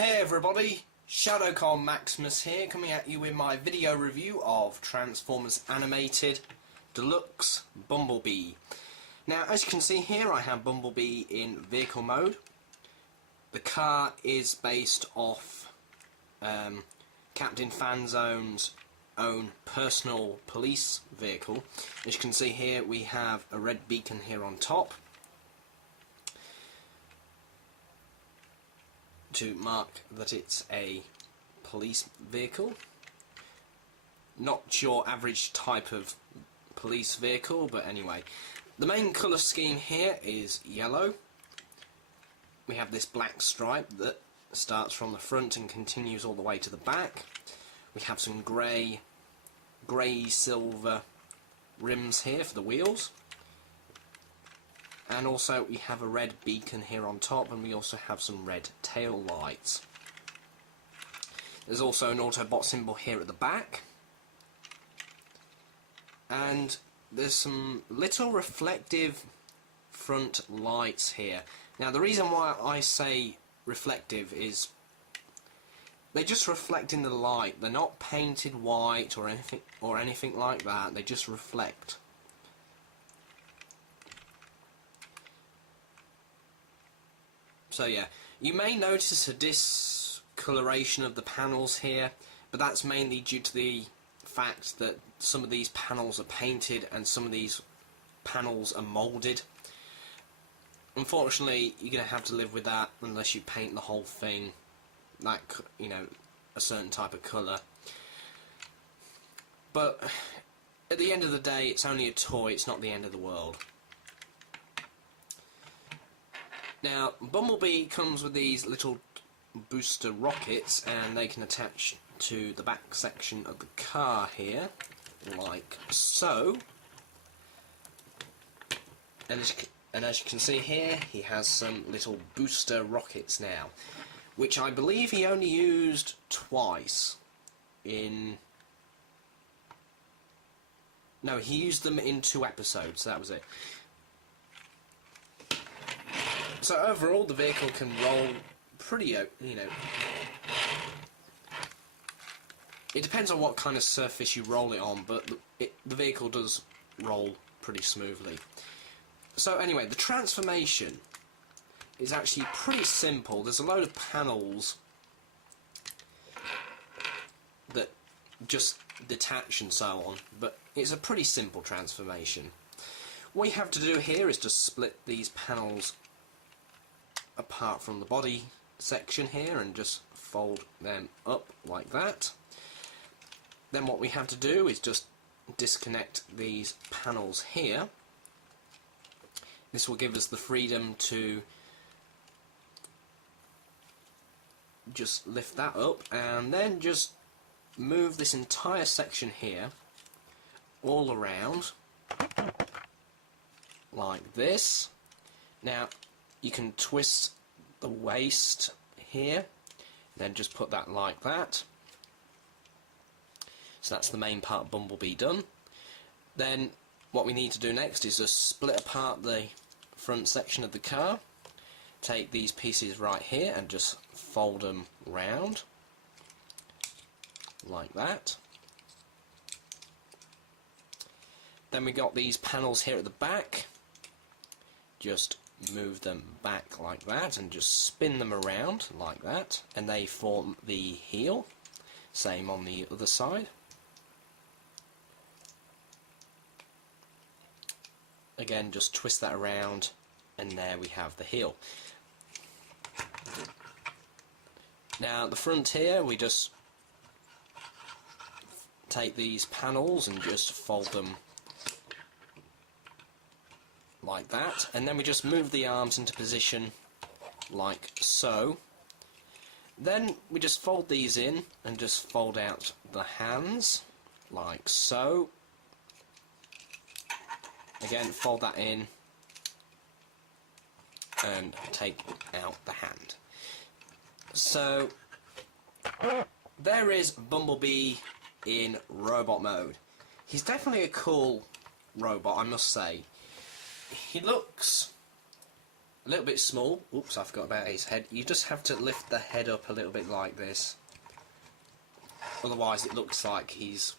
Hey everybody, ShadowCon Maximus here, coming at you with my video review of Transformers Animated Deluxe Bumblebee. Now, as you can see here, I have Bumblebee in vehicle mode. The car is based off Captain Fanzone's own personal police vehicle. As you can see here, we have a red beacon here on top to mark that it's a police vehicle. Not your average type of police vehicle, but anyway. The main colour scheme here is yellow. We have this black stripe that starts from the front and continues all the way to the back. We have some grey silver rims here for the wheels. And also we have a red beacon here on top, and we also have some red tail lights. There's also an Autobot symbol here at the back. And there's some little reflective front lights here. Now the reason why I say reflective is they just reflect in the light. They're not painted white or anything like that. They just reflect. So yeah, you may notice a discoloration of the panels here, but that's mainly due to the fact that some of these panels are painted and some of these panels are moulded. Unfortunately, you're going to have to live with that unless you paint the whole thing, like, you know, a certain type of colour. But at the end of the day, it's only a toy, it's not the end of the world. Now, Bumblebee comes with these little booster rockets, and they can attach to the back section of the car here, like so. And as you can see here, he has some little booster rockets now, which I believe he only used twice in... No, he used them in 2 episodes, that was it. So overall, the vehicle can roll pretty, you know... It depends on what kind of surface you roll it on, but the vehicle does roll pretty smoothly. So anyway, the transformation is actually pretty simple. There's a load of panels that just detach and so on, but it's a pretty simple transformation. What you have to do here is just split these panels apart from the body section here and just fold them up like that. Then what we have to do is just disconnect these panels here. This will give us the freedom to just lift that up and then just move this entire section here all around like this. Now you can twist the waist here, then just put that like that. So that's the main part of Bumblebee done. Then what we need to do next is just split apart the front section of the car. Take these pieces right here and just fold them round like that. Then we got these panels here at the back. Just move them back like that and just spin them around like that, and they form the heel. Same on the other side. Again, just twist that around and there we have the heel. Now the front here, we just take these panels and just fold them like that, and then we just move the arms into position like so. Then we just fold these in and just fold out the hands like so. Again, fold that in and take out the hand. So there is Bumblebee in robot mode. He's definitely a cool robot, I must say. He looks a little bit small. Oops, I forgot about his head. You just have to lift the head up a little bit like this. Otherwise it looks like he's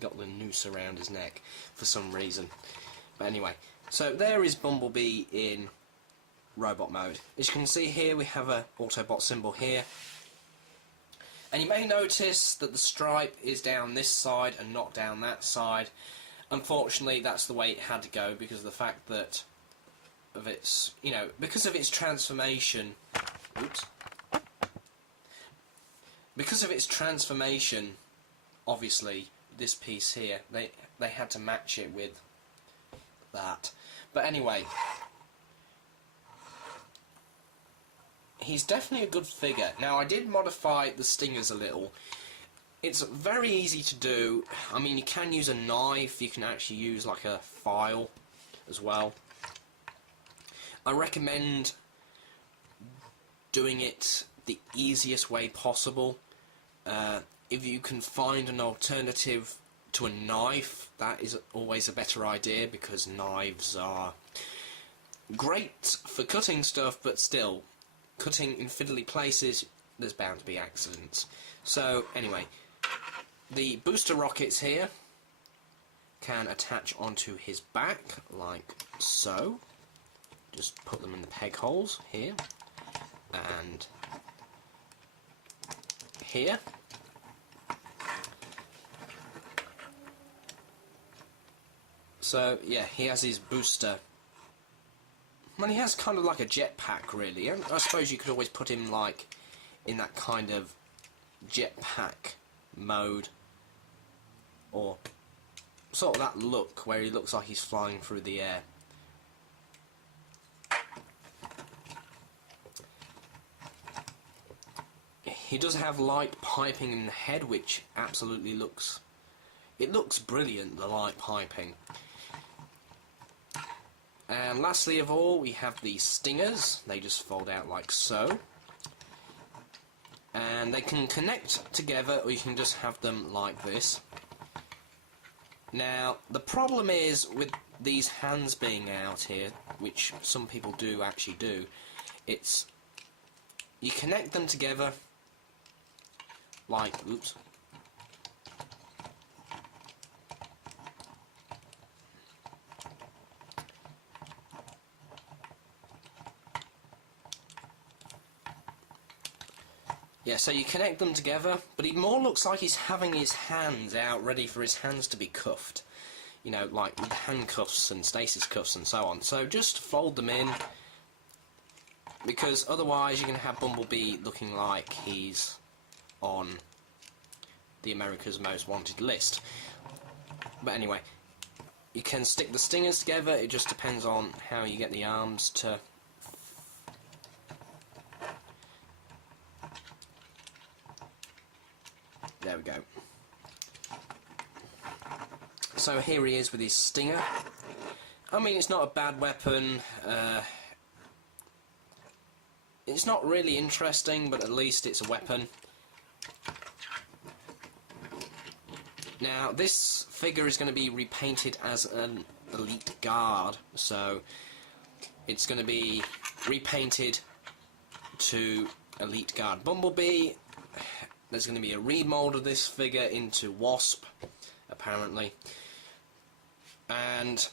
got the noose around his neck for some reason. But anyway, so there is Bumblebee in robot mode. As you can see here, we have a Autobot symbol here. And you may notice that the stripe is down this side and not down that side. Unfortunately, that's the way it had to go because of the fact that of its, because of its transformation. Oops. Because of its transformation, obviously, this piece here, they had to match it with that. But anyway, he's definitely a good figure. Now, I did modify the stingers a little. It's very easy to do. I mean, you can use a knife, you can actually use like a file as well. I recommend doing it the easiest way possible. If you can find an alternative to a knife, that is always a better idea, because knives are great for cutting stuff, but still, cutting in fiddly places, there's bound to be accidents. So anyway, the booster rockets here can attach onto his back like so. Just put them in the peg holes here and here. So yeah, he has his booster. Well, he has kind of like a jetpack, really. I suppose you could always put him like in that kind of jetpack mode, or sort of that look where he looks like he's flying through the air. He does have light piping in the head, which absolutely looks brilliant, the light piping. And lastly of all, we have the stingers. They just fold out like so. And they can connect together, or you can just have them like this. Now, the problem is with these hands being out here, which some people do actually do, it's you connect them together like, oops. Yeah, so you connect them together, but it more looks like he's having his hands out ready for his hands to be cuffed. You know, like with handcuffs and stasis cuffs and so on. So just fold them in, because otherwise you're going to have Bumblebee looking like he's on the America's Most Wanted list. But anyway, you can stick the stingers together. It just depends on how you get the arms to... There we go. So here he is with his stinger. I mean, it's not a bad weapon. It's not really interesting, but at least it's a weapon. Now, this figure is going to be repainted as an elite guard, so it's going to be repainted to elite guard Bumblebee. There's going to be a remold of this figure into Wasp, apparently. And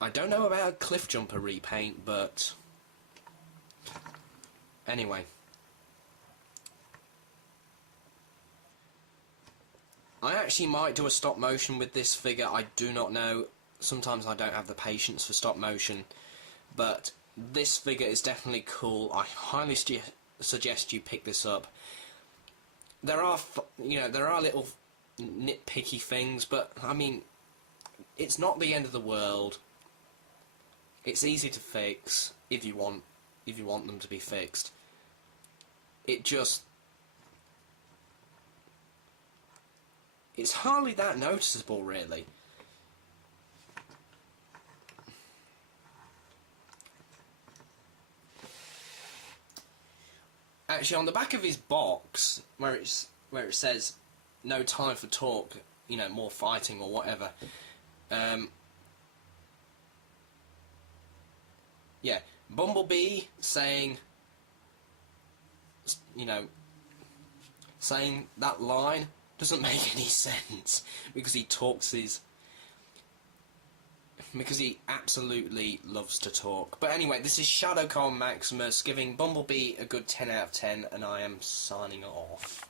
I don't know about a Cliff Jumper repaint, but anyway. I actually might do a stop motion with this figure, I do not know. Sometimes I don't have the patience for stop motion, but this figure is definitely cool. I highly suggest you pick this up. There are, there are little nitpicky things, but I mean, it's not the end of the world. It's easy to fix if you want them to be fixed. It's hardly that noticeable, really. Actually, on the back of his box, where it says "No time for talk," more fighting or whatever. Yeah, Bumblebee saying, saying that line doesn't make any sense because he because he absolutely loves to talk. But anyway, this is Shadowcon Maximus giving Bumblebee a good 10 out of 10, and I am signing off.